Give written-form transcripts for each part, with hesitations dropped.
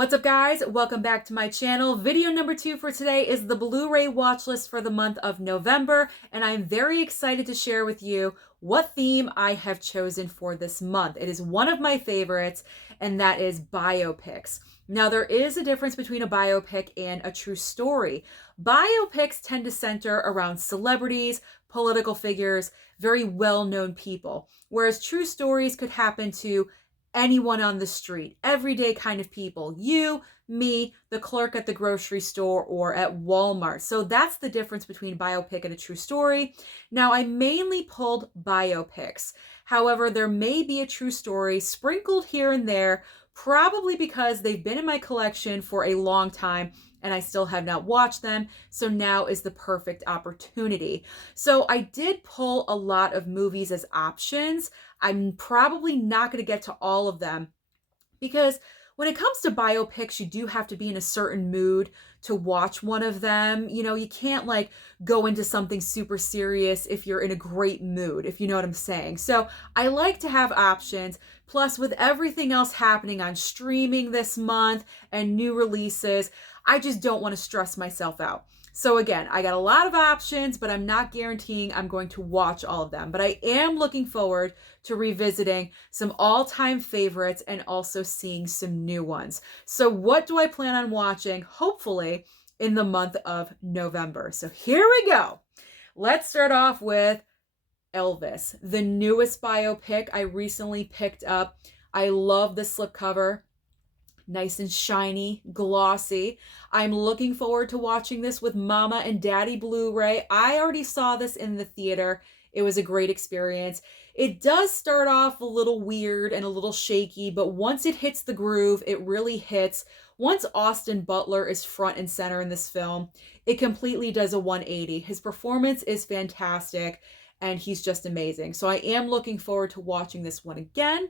What's up, guys? Welcome back to my channel. Video number 2 for today is the Blu-ray watch list for the month of November, and I'm very excited to share with you what theme I have chosen for this month. It is one of my favorites, and that is biopics. Now, there is a difference between a biopic and a true story. Biopics tend to center around celebrities, political figures, very well-known people, whereas true stories could happen to anyone on the street, everyday kind of people, you, me, the clerk at the grocery store or at Walmart. So that's the difference between biopic and a true story. Now, I mainly pulled biopics. However, there may be a true story sprinkled here and there, probably because they've been in my collection for a long time and I still have not watched them. So now is the perfect opportunity. So I did pull a lot of movies as options. I'm probably not going to get to all of them because when it comes to biopics, you do have to be in a certain mood to watch one of them. You know, you can't like go into something super serious if you're in a great mood, if you know what I'm saying. So I like to have options. Plus, with everything else happening on streaming this month and new releases, I just don't want to stress myself out. So again, I got a lot of options, but I'm not guaranteeing I'm going to watch all of them. But I am looking forward to revisiting some all-time favorites and also seeing some new ones. So what do I plan on watching, hopefully, in the month of November? So here we go. Let's start off with Elvis, the newest biopic I recently picked up. I love the slipcover. Nice and shiny, glossy. I'm looking forward to watching this with Mama and Daddy Blu-ray. I already saw this in the theater. It was a great experience. It does start off a little weird and a little shaky, but once it hits the groove, it really hits. Once Austin Butler is front and center in this film, it completely does a 180. His performance is fantastic, and he's just amazing. So I am looking forward to watching this one again.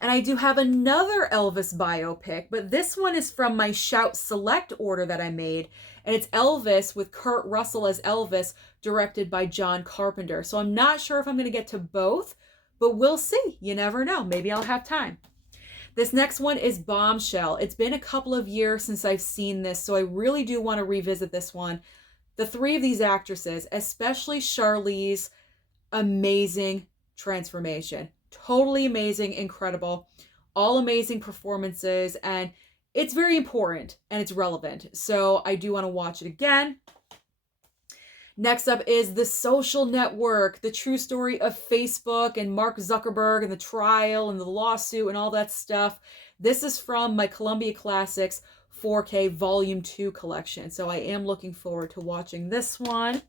And I do have another Elvis biopic, but this one is from my Shout Select order that I made. And it's Elvis with Kurt Russell as Elvis, directed by John Carpenter. So I'm not sure if I'm going to get to both, but we'll see. You never know. Maybe I'll have time. This next one is Bombshell. It's been a couple of years since I've seen this, so I really do want to revisit this one. The three of these actresses, especially Charlize, amazing transformation. Totally amazing, incredible, all amazing performances, and it's very important and it's relevant. So I do want to watch it again. Next up is The Social Network, the true story of Facebook and Mark Zuckerberg and the trial and the lawsuit and all that stuff. This is from my Columbia Classics 4K Volume 2 collection. So I am looking forward to watching this one.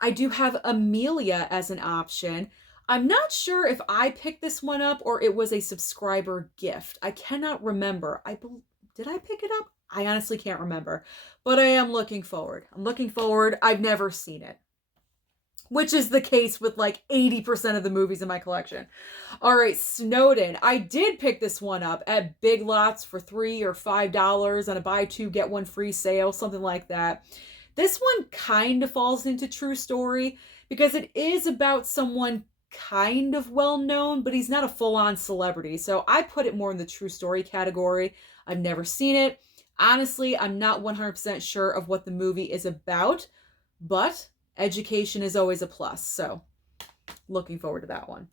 I do have Amelia as an option. I'm not sure if I picked this one up or it was a subscriber gift. I cannot remember. Did I pick it up? I honestly can't remember, but I am looking forward. I'm looking forward. I've never seen it, which is the case with like 80% of the movies in my collection. All right, Snowden. I did pick this one up at Big Lots for $3 or $5 on a buy two, get one free sale, something like that. This one kind of falls into true story because it is about someone kind of well-known, but he's not a full-on celebrity. So I put it more in the true story category. I've never seen it. Honestly, I'm not 100% sure of what the movie is about, but education is always a plus. So looking forward to that one.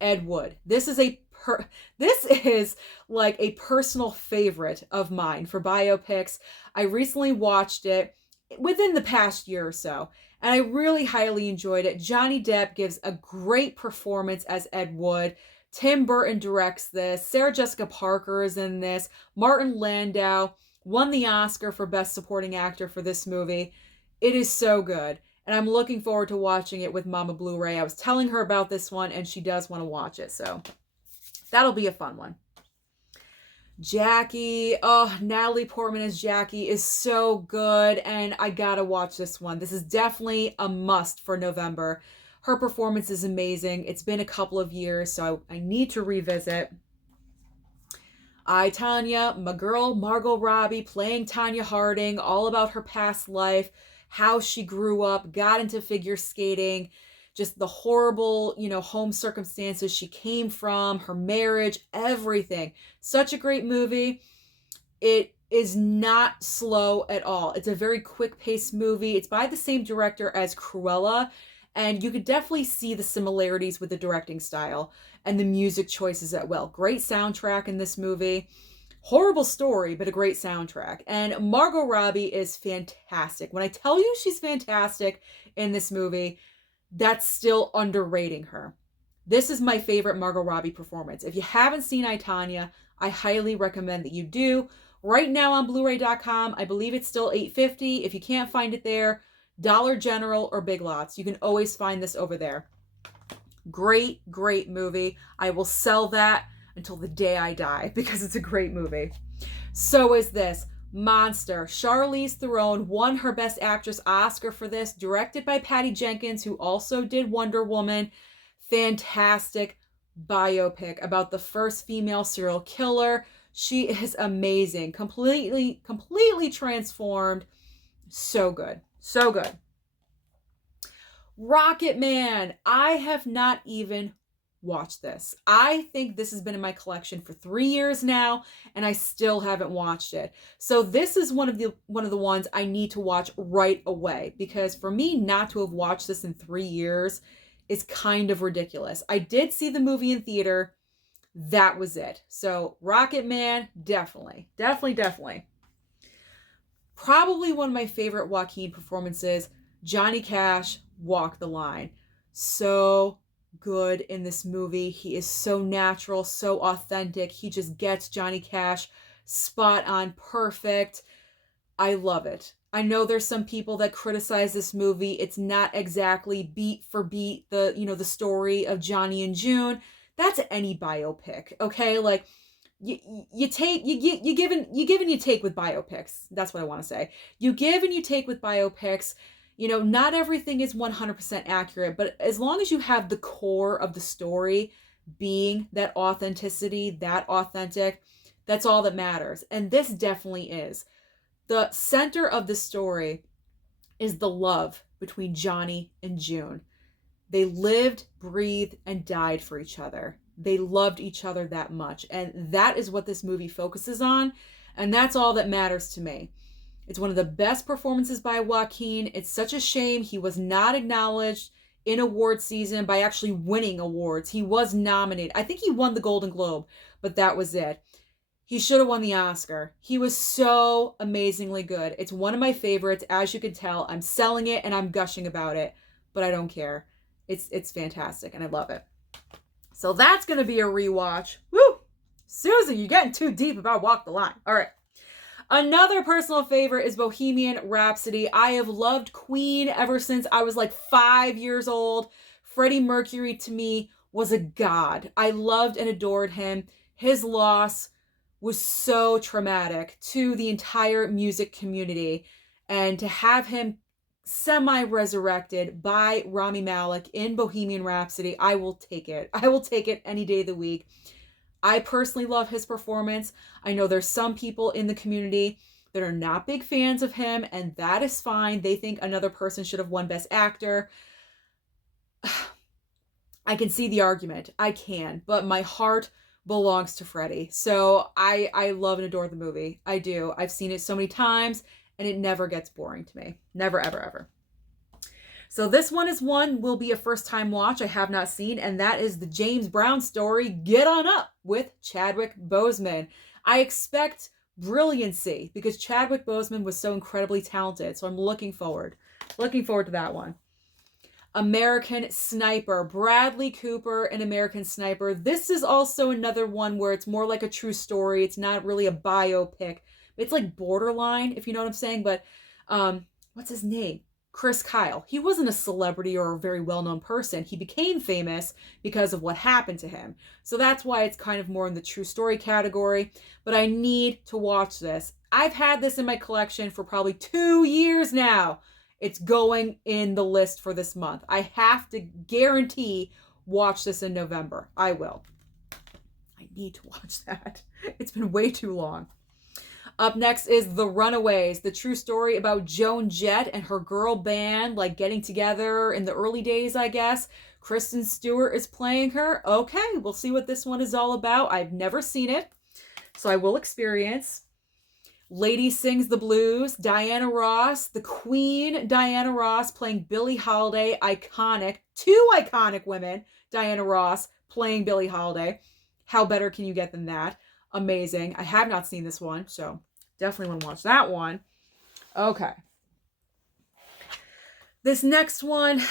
Ed Wood. This is like a personal favorite of mine for biopics. I recently watched it within the past year or so, and I really highly enjoyed it. Johnny Depp gives a great performance as Ed Wood. Tim Burton directs this. Sarah Jessica Parker is in this. Martin Landau won the Oscar for Best Supporting Actor for this movie. It is so good, and I'm looking forward to watching it with Mama Blu-ray. I was telling her about this one, and she does want to watch it, so that'll be a fun one. Jackie. Oh, Natalie Portman as Jackie is so good, and I gotta watch this one. This is definitely a must for November. Her performance is amazing. It's been a couple of years, so I need to revisit. I, Tonya, my girl Margot Robbie playing Tonya Harding, all about her past life, how she grew up, got into figure skating, just the horrible, home circumstances she came from, her marriage, everything. Such a great movie. It is not slow at all. It's a very quick-paced movie. It's by the same director as Cruella, and you could definitely see the similarities with the directing style and the music choices as well. Great soundtrack in this movie. Horrible story, but a great soundtrack. And Margot Robbie is fantastic. When I tell you she's fantastic in this movie, that's still underrating her. This is my favorite Margot Robbie performance. If you haven't seen I, Tonya, I highly recommend that you do. Right now on Blu-ray.com, I believe it's still $8.50. If you can't find it there, Dollar General or Big Lots. You can always find this over there. Great, great movie. I will sell that until the day I die because it's a great movie. So is this. Monster. Charlize Theron won her Best Actress Oscar for this, directed by Patty Jenkins, who also did Wonder Woman. Fantastic biopic about the first female serial killer. She is amazing. Completely transformed. So good. So good. Rocket Man. I have not even watched this. I think this has been in my collection for 3 years now, and I still haven't watched it. So this is one of the ones I need to watch right away, because for me not to have watched this in 3 years is kind of ridiculous. I did see the movie in theater. That was it. So Rocket Man, definitely. Probably one of my favorite Joaquin performances, Johnny Cash, Walk the Line. So good in this movie. He is so natural, so authentic. He just gets Johnny Cash spot on, perfect. I love it. I know there's some people that criticize this movie. It's not exactly beat for beat the story of Johnny and June. That's any biopic, okay? Like you give and you take with biopics. That's what I want to say. You give and you take with biopics. Not everything is 100% accurate, but as long as you have the core of the story being that authenticity, that authentic, that's all that matters. And this definitely is. The center of the story is the love between Johnny and June. They lived, breathed, and died for each other. They loved each other that much. And that is what this movie focuses on. And that's all that matters to me. It's one of the best performances by Joaquin. It's such a shame he was not acknowledged in award season by actually winning awards. He was nominated. I think he won the Golden Globe, but that was it. He should have won the Oscar. He was so amazingly good. It's one of my favorites. As you can tell, I'm selling it and I'm gushing about it, but I don't care. It's fantastic and I love it. So that's going to be a rewatch. Woo! Susan, you're getting too deep about Walk the Line. All right. Another personal favorite is Bohemian Rhapsody. I have loved Queen ever since I was like 5 years old. Freddie Mercury to me was a god. I loved and adored him. His loss was so traumatic to the entire music community. And to have him semi-resurrected by Rami Malek in Bohemian Rhapsody, I will take it. I will take it any day of the week. I personally love his performance. I know there's some people in the community that are not big fans of him, and that is fine. They think another person should have won Best Actor. I can see the argument. I can, but my heart belongs to Freddie. So I love and adore the movie. I do. I've seen it so many times, and it never gets boring to me. Never, ever, ever. So this one will be a first-time watch I have not seen, and that is the James Brown story, Get On Up, with Chadwick Boseman. I expect brilliancy because Chadwick Boseman was so incredibly talented, so I'm looking forward to that one. American Sniper, Bradley Cooper and American Sniper. This is also another one where it's more like a true story. It's not really a biopic. It's like borderline, if you know what I'm saying, but what's his name? Chris Kyle. He wasn't a celebrity or a very well-known person. He became famous because of what happened to him. So that's why it's kind of more in the true story category. But I need to watch this. I've had this in my collection for probably 2 years now. It's going in the list for this month. I have to guarantee watch this in November. I will. I need to watch that. It's been way too long. Up next is The Runaways, the true story about Joan Jett and her girl band, like getting together in the early days, I guess. Kristen Stewart is playing her. Okay, we'll see what this one is all about. I've never seen it, so I will experience. Lady Sings the Blues, Diana Ross, the Queen Diana Ross playing Billie Holiday, iconic. Two iconic women, Diana Ross playing Billie Holiday. How better can you get than that? Amazing. I have not seen this one, so definitely want to watch that one. Okay. This next one,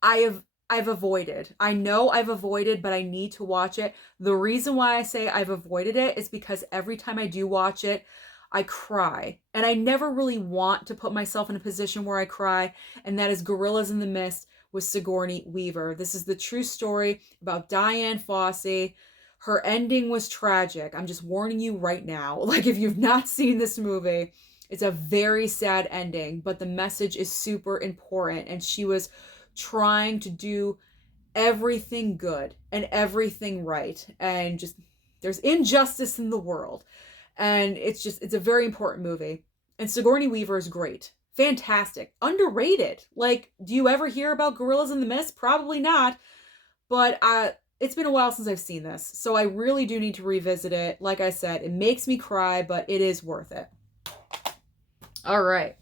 I've avoided. I know I've avoided, but I need to watch it. The reason why I say I've avoided it is because every time I do watch it, I cry. And I never really want to put myself in a position where I cry, and that is Gorillas in the Mist with Sigourney Weaver. This is the true story about Diane Fossey. Her ending was tragic. I'm just warning you right now. Like, if you've not seen this movie, it's a very sad ending, but the message is super important. And she was trying to do everything good and everything right. And just, there's injustice in the world. And it's a very important movie. And Sigourney Weaver is great. Fantastic. Underrated. Like, do you ever hear about Gorillas in the Mist? Probably not. But it's been a while since I've seen this, so I really do need to revisit it. Like I said, it makes me cry, but it is worth it. All right.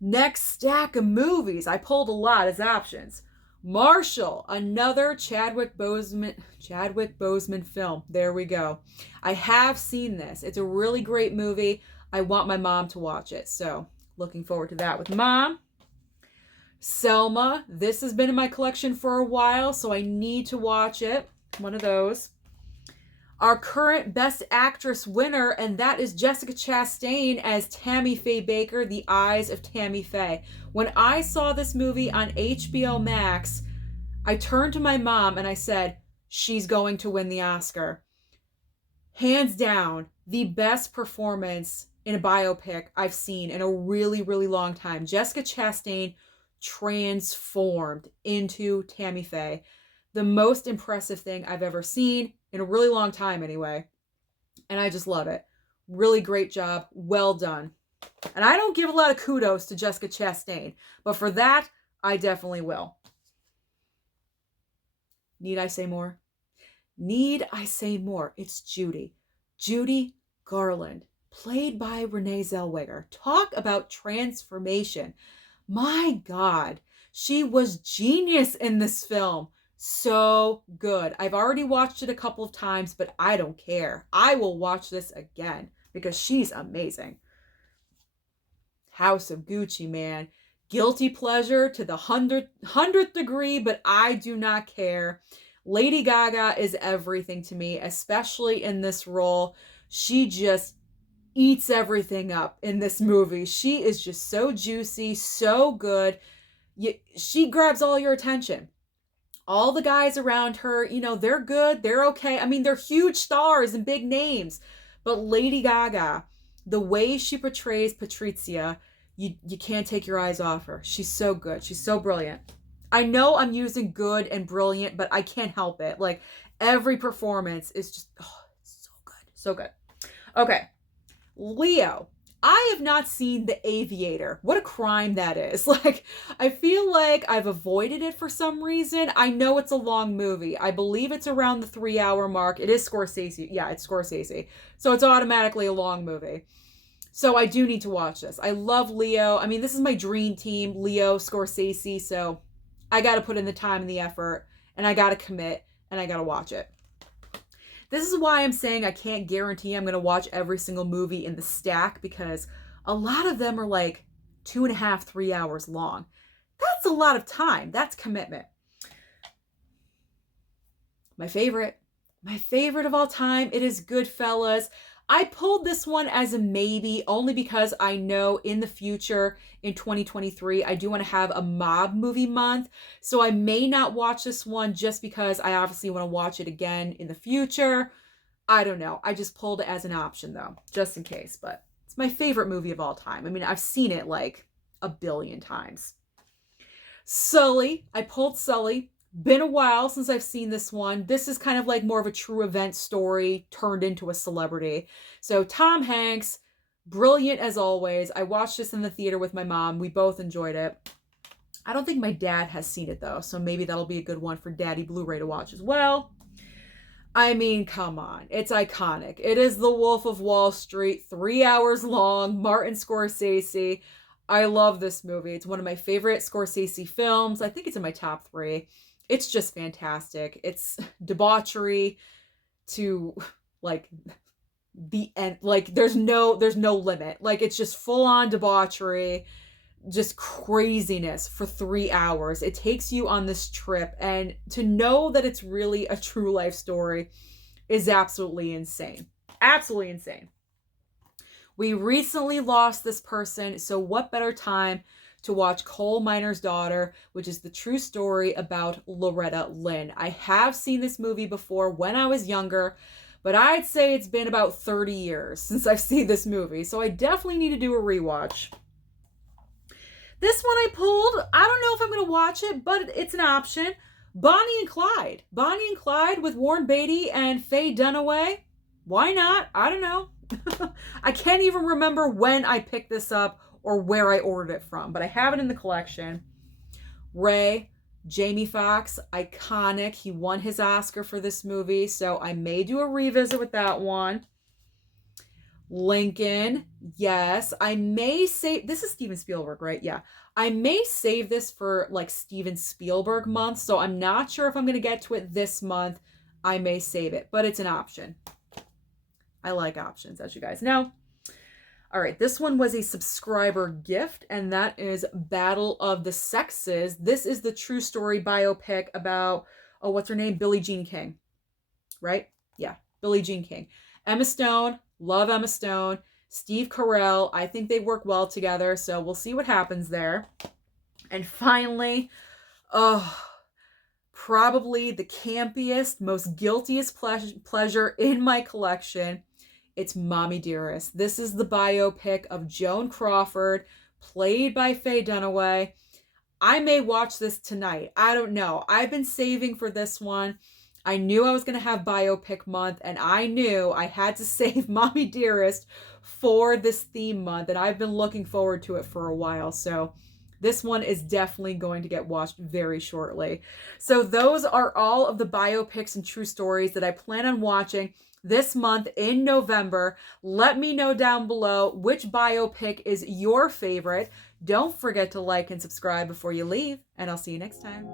Next stack of movies. I pulled a lot as options. Marshall, another Chadwick Boseman film. There we go. I have seen this. It's a really great movie. I want my mom to watch it, so looking forward to that with Mom. Selma, this has been in my collection for a while, so I need to watch it. One of those. Our current Best Actress winner, and that is Jessica Chastain as Tammy Faye Baker, The Eyes of Tammy Faye. When I saw this movie on HBO Max, I turned to my mom and I said, she's going to win the Oscar. Hands down, the best performance in a biopic I've seen in a really, really long time. Jessica Chastain transformed into Tammy Faye. The most impressive thing I've ever seen in a really long time anyway. And I just love it. Really great job. Well done. And I don't give a lot of kudos to Jessica Chastain, but for that, I definitely will. Need I say more? Need I say more? It's Judy. Judy Garland, played by Renee Zellweger. Talk about transformation. My God, she was genius in this film. So good. I've already watched it a couple of times, but I don't care. I will watch this again because she's amazing. House of Gucci, man. Guilty pleasure to the 100th degree, but I do not care. Lady Gaga is everything to me, especially in this role. She just eats everything up in this movie. She is just so juicy, so good. She grabs all your attention. All the guys around her, you know, they're good, they're okay. I mean, they're huge stars and big names. But Lady Gaga, the way she portrays Patrizia, you can't take your eyes off her. She's so good. She's so brilliant. I know I'm using good and brilliant, but I can't help it. Like, every performance is just, oh, it's so good. So good. Okay. Leo. I have not seen The Aviator. What a crime that is. Like, I feel like I've avoided it for some reason. I know it's a long movie. I believe it's around the 3-hour mark. It is Scorsese. Yeah, it's Scorsese. So it's automatically a long movie. So I do need to watch this. I love Leo. I mean, this is my dream team, Leo, Scorsese. So I got to put in the time and the effort, and I got to commit, and I got to watch it. This is why I'm saying I can't guarantee I'm going to watch every single movie in the stack, because a lot of them are like 2.5, 3 hours long. That's a lot of time. That's commitment. My favorite of all time, it is Goodfellas. I pulled this one as a maybe only because I know in the future, in 2023, I do want to have a mob movie month. So I may not watch this one just because I obviously want to watch it again in the future. I don't know. I just pulled it as an option though, just in case. But it's my favorite movie of all time. I mean, I've seen it like 1 billion times. Sully. I pulled Sully. Been a while since I've seen this one. This is kind of like more of a true event story turned into a celebrity. So Tom Hanks, brilliant as always. I watched this in the theater with my mom. We both enjoyed it. I don't think my dad has seen it though, so maybe that'll be a good one for Daddy Blu-ray to watch as well. I mean, come on. It's iconic. It is The Wolf of Wall Street, 3 hours long, Martin Scorsese. I love this movie. It's one of my favorite Scorsese films. I think it's in my top 3. It's just fantastic. It's debauchery to like the end. Like there's no limit. Like it's just full on debauchery, just craziness for 3 hours. It takes you on this trip, and to know that it's really a true life story is absolutely insane. Absolutely insane. We recently lost this person, so what better time to watch Coal Miner's Daughter, which is the true story about Loretta Lynn. I have seen this movie before when I was younger, but I'd say it's been about 30 years since I've seen this movie, so I definitely need to do a rewatch. This one I pulled, I don't know if I'm going to watch it, but it's an option. Bonnie and Clyde. Bonnie and Clyde with Warren Beatty and Faye Dunaway. Why not? I don't know. I can't even remember when I picked this up or where I ordered it from, but I have it in the collection. Ray, Jamie Foxx, iconic. He won his Oscar for this movie, so I may do a revisit with that one. Lincoln, yes. I may save, this is Steven Spielberg, right? Yeah. I may save this for like Steven Spielberg month, so I'm not sure if I'm going to get to it this month. I may save it, but it's an option. I like options, as you guys know. All right, this one was a subscriber gift, and that is Battle of the Sexes. This is the true story biopic about, oh, what's her name? Billie Jean King, right? Yeah, Billie Jean King. Emma Stone, love Emma Stone. Steve Carell, I think they work well together, so we'll see what happens there. And finally, probably the campiest, most guiltiest pleasure in my collection. It's Mommy Dearest. This is the biopic of Joan Crawford, played by Faye Dunaway. I may watch this tonight. I don't know. I've been saving for this one. I knew I was going to have Biopic Month, and I knew I had to save Mommy Dearest for this theme month, and I've been looking forward to it for a while. So this one is definitely going to get watched very shortly. So those are all of the biopics and true stories that I plan on watching this month in November. Let me know down below which biopic is your favorite. Don't forget to like and subscribe before you leave, and I'll see you next time.